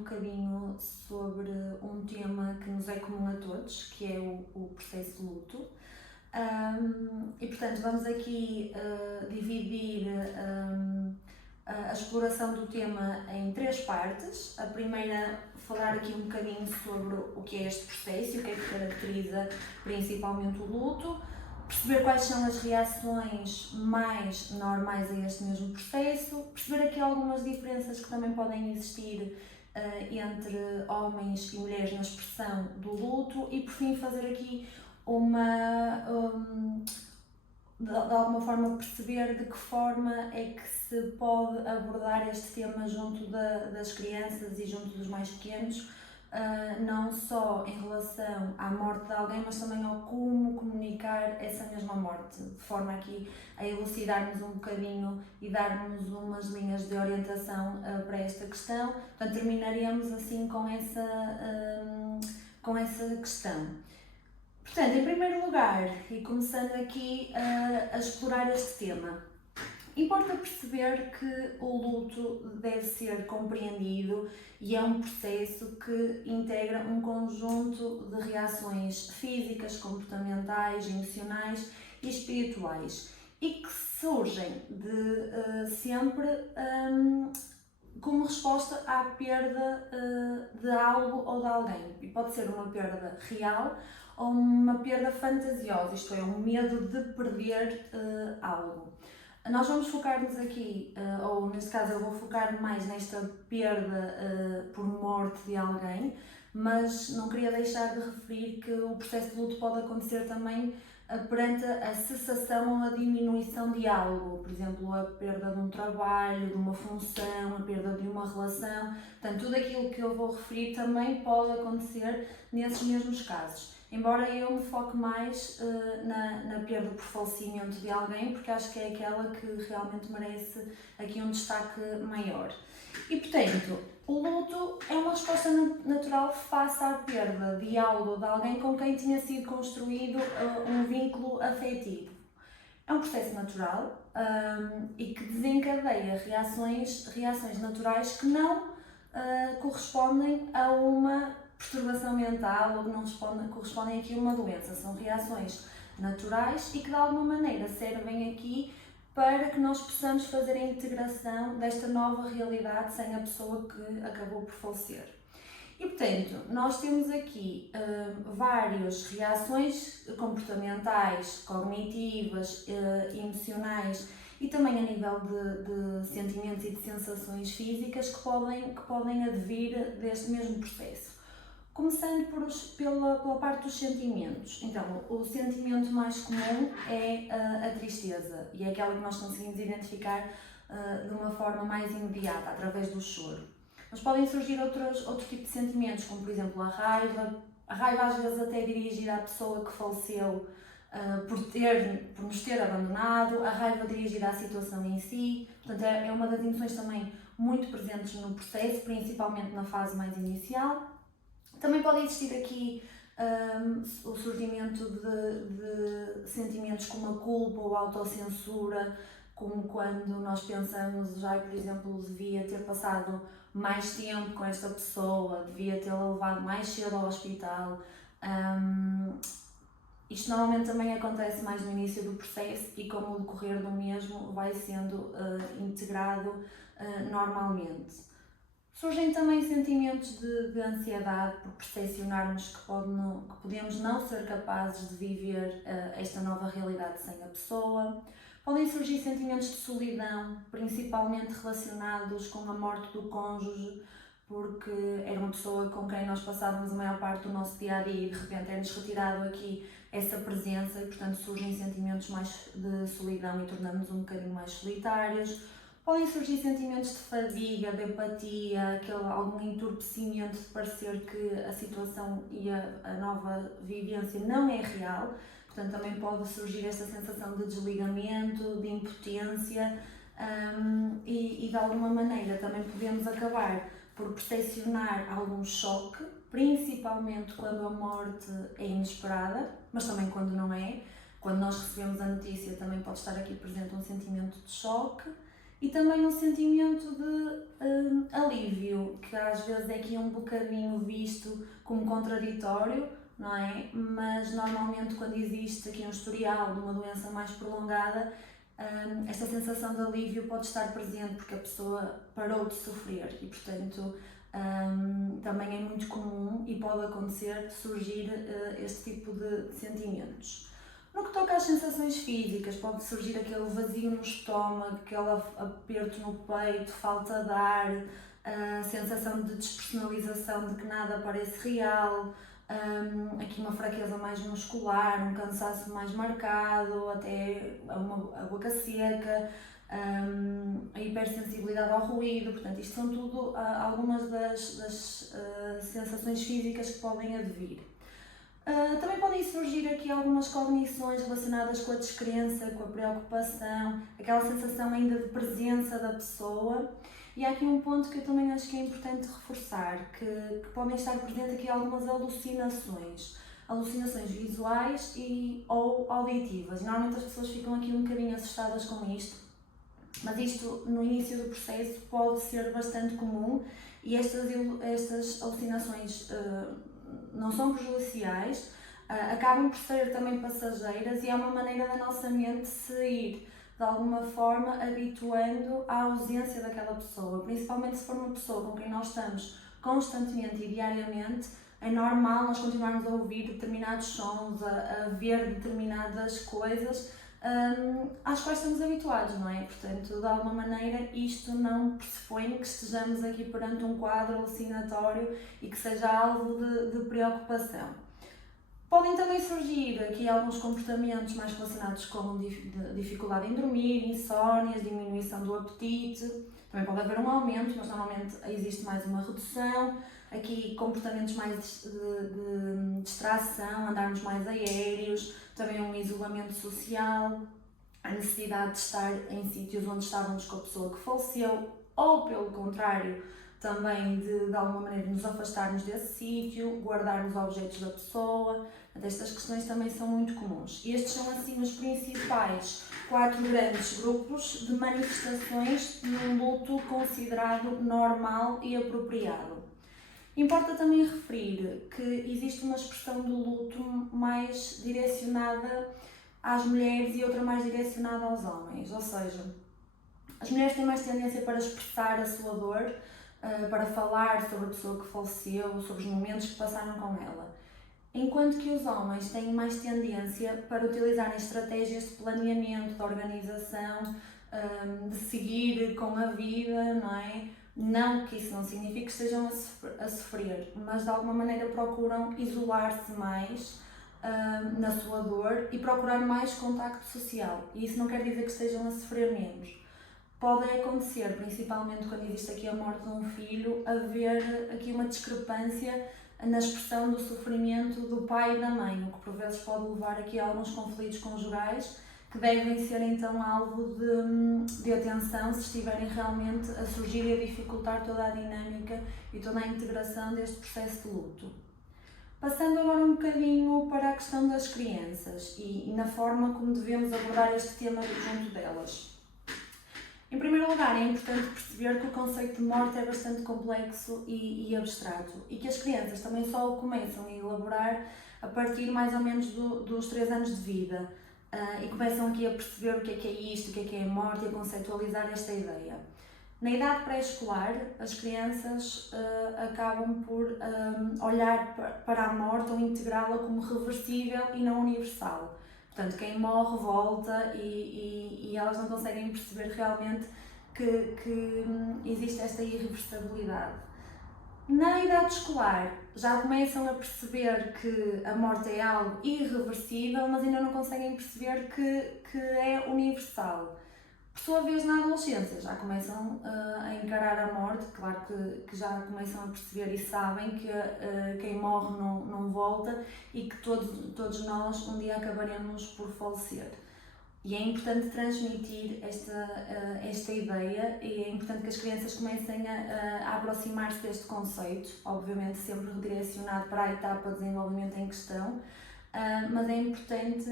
bocadinho sobre um tema que nos é comum a todos, que é o processo de luto. E portanto vamos aqui dividir a exploração do tema em 3 partes. A primeira, falar aqui um bocadinho sobre o que é este processo e o que é que caracteriza principalmente o luto, perceber quais são as reações mais normais a este mesmo processo, perceber aqui algumas diferenças que também podem existir entre homens e mulheres na expressão do luto e por fim fazer aqui de alguma forma perceber de que forma é que se pode abordar este tema junto das crianças e junto dos mais pequenos, não só em relação à morte de alguém, mas também ao como comunicar essa mesma morte, de forma aqui a elucidarmos um bocadinho e darmos umas linhas de orientação para esta questão. Portanto, terminaremos assim com essa questão. Portanto, em primeiro lugar, e começando aqui a explorar este tema, importa perceber que o luto deve ser compreendido e é um processo que integra um conjunto de reações físicas, comportamentais, emocionais e espirituais e que surgem sempre como resposta à perda de algo ou de alguém. E pode ser uma perda real ou uma perda fantasiosa, isto é, um medo de perder algo. Nós vamos focar-nos aqui, ou neste caso eu vou focar mais nesta perda por morte de alguém, mas não queria deixar de referir que o processo de luto pode acontecer também perante a cessação ou a diminuição de algo, por exemplo, a perda de um trabalho, de uma função, a perda de uma relação. Portanto, tudo aquilo que eu vou referir também pode acontecer nesses mesmos casos. Embora eu me foque mais na perda por falecimento de alguém, porque acho que é aquela que realmente merece aqui um destaque maior. E portanto, o luto é uma resposta natural face à perda de algo ou de alguém com quem tinha sido construído um vínculo afetivo. É um processo natural e que desencadeia reações naturais que não correspondem a uma perturbação mental ou que não correspondem aqui a uma doença. São reações naturais e que de alguma maneira servem aqui para que nós possamos fazer a integração desta nova realidade sem a pessoa que acabou por falecer. E portanto, nós temos aqui várias reações comportamentais, cognitivas, emocionais e também a nível de sentimentos e de sensações físicas que podem advir deste mesmo processo. Começando pela parte dos sentimentos. Então, o sentimento mais comum é a tristeza e é aquela que nós conseguimos identificar de uma forma mais imediata, através do choro. Mas podem surgir outro tipo de sentimentos, como por exemplo a raiva às vezes até dirigida à pessoa que faleceu por nos ter abandonado, a raiva dirigida à situação em si. Portanto, é uma das emoções também muito presentes no processo, principalmente na fase mais inicial. Também pode existir aqui o surgimento de sentimentos como a culpa ou a autocensura, como quando nós pensamos, por exemplo, devia ter passado mais tempo com esta pessoa, devia tê-la levado mais cedo ao hospital. Isto normalmente também acontece mais no início do processo e com o decorrer do mesmo vai sendo integrado normalmente. Surgem também sentimentos de ansiedade por percepcionarmos que podemos não ser capazes de viver esta nova realidade sem a pessoa. Podem surgir sentimentos de solidão, principalmente relacionados com a morte do cônjuge, porque era uma pessoa com quem nós passávamos a maior parte do nosso dia-a-dia e de repente é-nos retirado aqui essa presença e, portanto, surgem sentimentos mais de solidão e tornamos-nos um bocadinho mais solitários. Podem surgir sentimentos de fadiga, de apatia, algum entorpecimento de parecer que a situação e a nova vivência não é real. Portanto, também pode surgir esta sensação de desligamento, de impotência e de alguma maneira também podemos acabar por percepcionar algum choque, principalmente quando a morte é inesperada, mas também quando não é. Quando nós recebemos a notícia também pode estar aqui presente um sentimento de choque. e também um sentimento de alívio, que às vezes é aqui um bocadinho visto como contraditório, não é? Mas normalmente quando existe aqui um historial de uma doença mais prolongada, esta sensação de alívio pode estar presente porque a pessoa parou de sofrer e, portanto, também é muito comum e pode acontecer surgir este tipo de sentimentos. No que toca às sensações físicas, pode surgir aquele vazio no estômago, aquele aperto no peito, falta de ar, a sensação de despersonalização, de que nada parece real, aqui uma fraqueza mais muscular, um cansaço mais marcado, até a boca seca, a hipersensibilidade ao ruído. Portanto, isto são tudo algumas das sensações físicas que podem advir. Também podem surgir aqui algumas cognições relacionadas com a descrença, com a preocupação, aquela sensação ainda de presença da pessoa. E há aqui um ponto que eu também acho que é importante reforçar, que podem estar presentes aqui algumas alucinações visuais ou auditivas. E normalmente as pessoas ficam aqui um bocadinho assustadas com isto, mas isto no início do processo pode ser bastante comum e estas alucinações não são prejudiciais, acabam por ser também passageiras e é uma maneira da nossa mente se ir de alguma forma habituando à ausência daquela pessoa, principalmente se for uma pessoa com quem nós estamos constantemente e diariamente. É normal nós continuarmos a ouvir determinados sons, a ver determinadas coisas às quais estamos habituados, não é? Portanto, de alguma maneira, isto não pressupõe que estejamos aqui perante um quadro alucinatório e que seja alvo de preocupação. Podem também surgir aqui alguns comportamentos mais relacionados com dificuldade em dormir, insónias, diminuição do apetite. Também pode haver um aumento, mas normalmente existe mais uma redução. Aqui comportamentos mais de distração, andarmos mais aéreos, também um isolamento social, a necessidade de estar em sítios onde estávamos com a pessoa que faleceu, ou pelo contrário, também de alguma maneira nos afastarmos desse sítio, guardarmos objetos da pessoa. Estas questões também são muito comuns. Estes são assim os principais 4 grandes grupos de manifestações num luto considerado normal e apropriado. Importa também referir que existe uma expressão do luto mais direcionada às mulheres e outra mais direcionada aos homens, ou seja, as mulheres têm mais tendência para expressar a sua dor, para falar sobre a pessoa que faleceu, sobre os momentos que passaram com ela, enquanto que os homens têm mais tendência para utilizarem estratégias de planeamento, de organização, de seguir com a vida, não é? Não que isso não signifique que estejam a sofrer, mas de alguma maneira procuram isolar-se mais na sua dor e procurar mais contacto social. E isso não quer dizer que estejam a sofrer menos. Pode acontecer, principalmente quando existe aqui a morte de um filho, haver aqui uma discrepância na expressão do sofrimento do pai e da mãe, o que por vezes pode levar aqui a alguns conflitos conjugais que devem ser então alvo de atenção se estiverem realmente a surgir e a dificultar toda a dinâmica e toda a integração deste processo de luto. Passando agora um bocadinho para a questão das crianças e na forma como devemos abordar este tema junto delas. Em primeiro lugar, é importante perceber que o conceito de morte é bastante complexo e abstrato e que as crianças também só o começam a elaborar a partir mais ou menos dos 3 anos de vida e começam aqui a perceber o que é isto, o que é a morte e a conceitualizar esta ideia. Na idade pré-escolar, as crianças acabam por olhar para a morte ou integrá-la como reversível e não universal. Portanto, quem morre volta e elas não conseguem perceber realmente que existe esta irreversibilidade. Na idade escolar, já começam a perceber que a morte é algo irreversível, mas ainda não conseguem perceber que é universal. Por sua vez, na adolescência, já começam a encarar a morte, claro que já começam a perceber e sabem que quem morre não volta e que todos nós um dia acabaremos por falecer. E é importante transmitir esta ideia e é importante que as crianças comecem a aproximar-se deste conceito, obviamente sempre redirecionado para a etapa de desenvolvimento em questão, mas é importante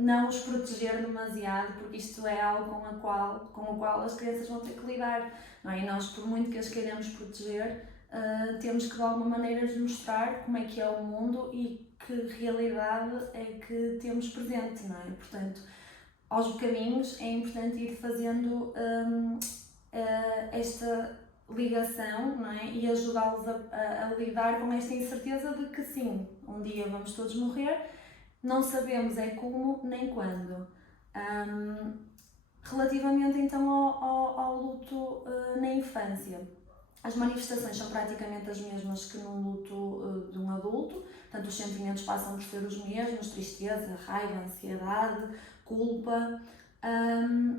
não os proteger demasiado, porque isto é algo com o qual as crianças vão ter que lidar, não é? E nós, por muito que as queiramos proteger, temos que de alguma maneira lhes mostrar como é que é o mundo e que realidade é que temos presente, não é? Portanto, aos bocadinhos é importante ir fazendo esta ligação, não é? E ajudá-los a lidar com esta incerteza de que sim, um dia vamos todos morrer, não sabemos é como nem quando. Relativamente então ao luto na infância, as manifestações são praticamente as mesmas que num luto de um adulto, portanto os sentimentos passam por ser os mesmos, tristeza, raiva, ansiedade, culpa,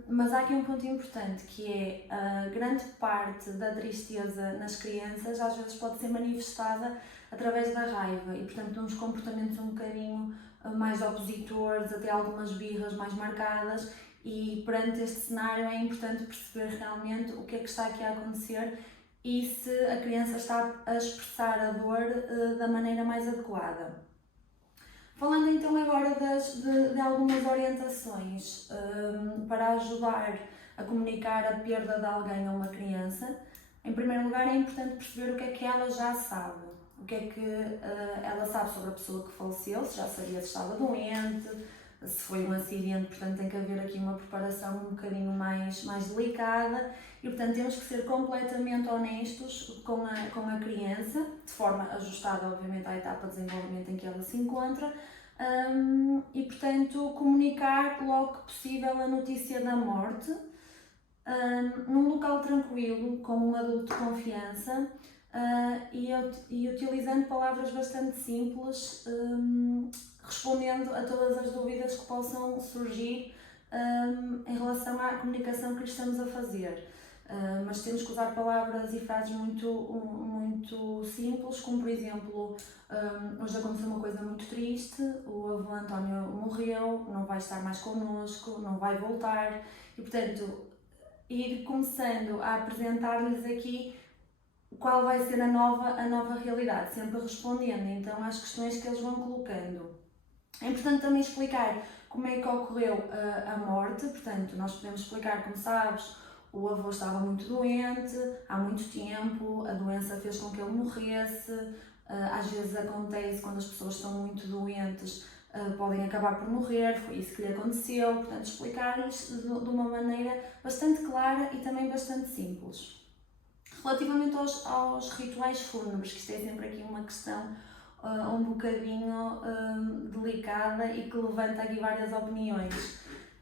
mas há aqui um ponto importante, que é a grande parte da tristeza nas crianças às vezes pode ser manifestada através da raiva e portanto uns comportamentos um bocadinho mais opositores, até algumas birras mais marcadas, e perante este cenário é importante perceber realmente o que é que está aqui a acontecer e se a criança está a expressar a dor da maneira mais adequada. Falando então agora de algumas orientações para ajudar a comunicar a perda de alguém a uma criança, em primeiro lugar é importante perceber o que é que ela já sabe, o que é que ela sabe sobre a pessoa que faleceu, se já sabia se estava doente, se foi um acidente, portanto tem que haver aqui uma preparação um bocadinho mais delicada e portanto temos que ser completamente honestos com a criança, de forma ajustada obviamente à etapa de desenvolvimento em que ela se encontra, e portanto comunicar logo que possível a notícia da morte, num local tranquilo, com um adulto de confiança, e utilizando palavras bastante simples, respondendo a todas as dúvidas que possam surgir em relação à comunicação que lhe estamos a fazer. Mas temos que usar palavras e frases muito simples, como por exemplo, hoje aconteceu uma coisa muito triste, o avô António morreu, não vai estar mais connosco, não vai voltar, e portanto ir começando a apresentar-lhes aqui qual vai ser a nova realidade, sempre respondendo então às questões que eles vão colocando. É importante também explicar como é que ocorreu a morte, portanto nós podemos explicar, como sabes, o avô estava muito doente há muito tempo, a doença fez com que ele morresse, às vezes acontece quando as pessoas estão muito doentes, podem acabar por morrer, foi isso que lhe aconteceu, portanto explicar-lhes de uma maneira bastante clara e também bastante simples. Relativamente aos rituais fúnebres, que isto é sempre aqui uma questão um bocadinho delicada e que levanta aqui várias opiniões.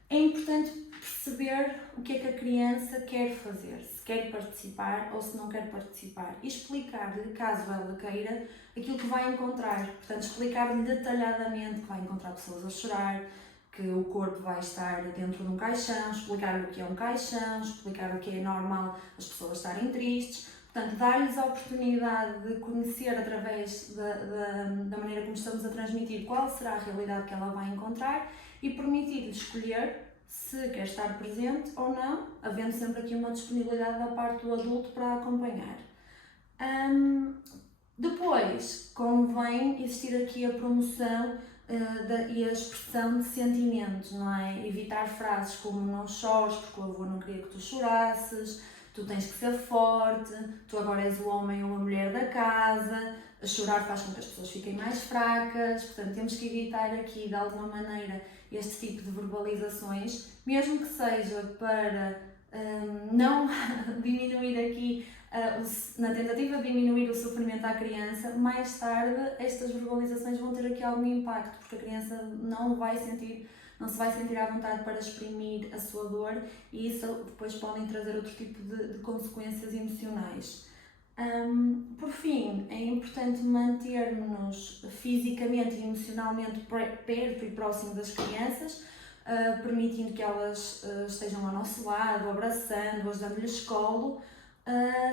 É importante perceber o que é que a criança quer fazer, se quer participar ou se não quer participar, e explicar-lhe, caso ela queira, aquilo que vai encontrar. Portanto, explicar-lhe detalhadamente que vai encontrar pessoas a chorar, que o corpo vai estar dentro de um caixão, explicar o que é um caixão, explicar o que é normal as pessoas estarem tristes. Portanto, dar-lhes a oportunidade de conhecer através da maneira como estamos a transmitir qual será a realidade que ela vai encontrar e permitir-lhe escolher se quer estar presente ou não, havendo sempre aqui uma disponibilidade da parte do adulto para acompanhar. Depois, convém existir aqui a promoção e a expressão de sentimentos, não é? Evitar frases como não chores porque o avô não queria que tu chorasses, tu tens que ser forte, tu agora és o homem ou a mulher da casa, a chorar faz com que as pessoas fiquem mais fracas, portanto temos que evitar aqui de alguma maneira este tipo de verbalizações, mesmo que seja para não diminuir aqui, na tentativa de diminuir o sofrimento à criança, mais tarde estas verbalizações vão ter aqui algum impacto, porque a criança não se vai sentir à vontade para exprimir a sua dor e isso depois podem trazer outro tipo de consequências emocionais. Por fim, é importante manter-nos fisicamente e emocionalmente perto e próximo das crianças, permitindo que elas estejam ao nosso lado, abraçando-as, dando-lhes colo,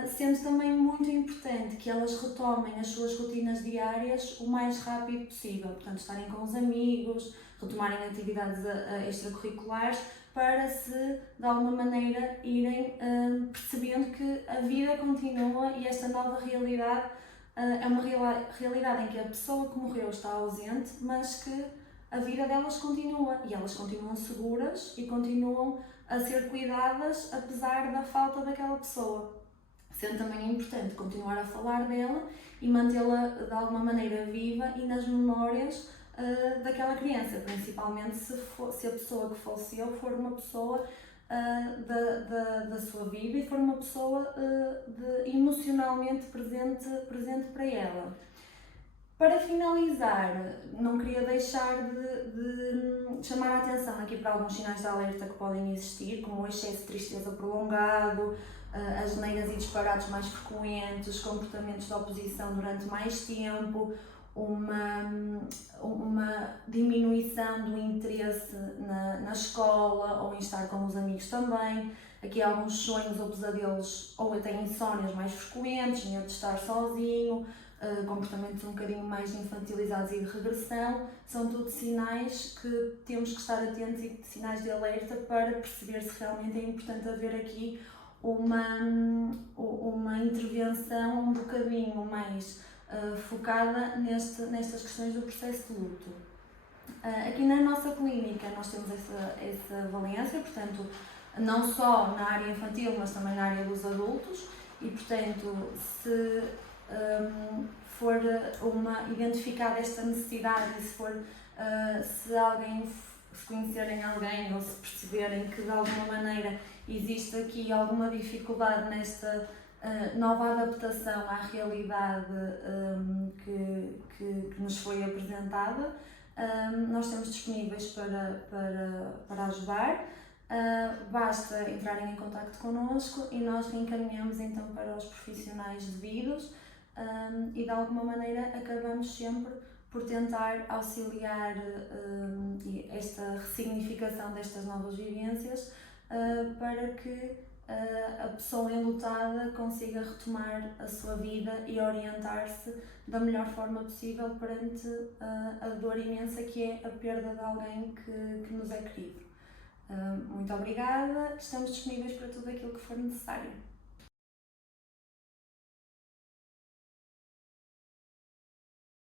sendo também muito importante que elas retomem as suas rotinas diárias o mais rápido possível, portanto estarem com os amigos, retomarem atividades extracurriculares, para se de alguma maneira irem percebendo que a vida continua e esta nova realidade é uma realidade em que a pessoa que morreu está ausente, mas que a vida delas continua e elas continuam seguras e continuam a ser cuidadas apesar da falta daquela pessoa. Sendo também importante continuar a falar dela e mantê-la de alguma maneira viva e nas memórias daquela criança, principalmente se a pessoa que faleceu for uma pessoa da sua vida e for uma pessoa emocionalmente presente para ela. Para finalizar, não queria deixar de chamar a atenção aqui para alguns sinais de alerta que podem existir, como o excesso de tristeza prolongado, as neiras e disparates mais frequentes, comportamentos de oposição durante mais tempo, uma diminuição do interesse na escola ou em estar com os amigos também. Aqui há alguns sonhos ou pesadelos ou até insónias mais frequentes, medo de estar sozinho, comportamentos um bocadinho mais infantilizados e de regressão, são tudo sinais que temos que estar atentos e sinais de alerta para perceber se realmente é importante haver aqui uma intervenção um bocadinho mais focada nestas questões do processo de luto. Aqui na nossa clínica nós temos essa valência, portanto, não só na área infantil, mas também na área dos adultos, e portanto, se for identificada esta necessidade e se conhecerem alguém ou se perceberem que de alguma maneira existe aqui alguma dificuldade nesta nova adaptação à realidade que nos foi apresentada, nós estamos disponíveis para ajudar. Basta entrarem em contacto connosco e nós reencaminhamos então para os profissionais devidos e de alguma maneira acabamos sempre por tentar auxiliar esta ressignificação destas novas vivências para que a pessoa enlutada consiga retomar a sua vida e orientar-se da melhor forma possível perante a dor imensa que é a perda de alguém que nos é querido. Muito obrigada, estamos disponíveis para tudo aquilo que for necessário.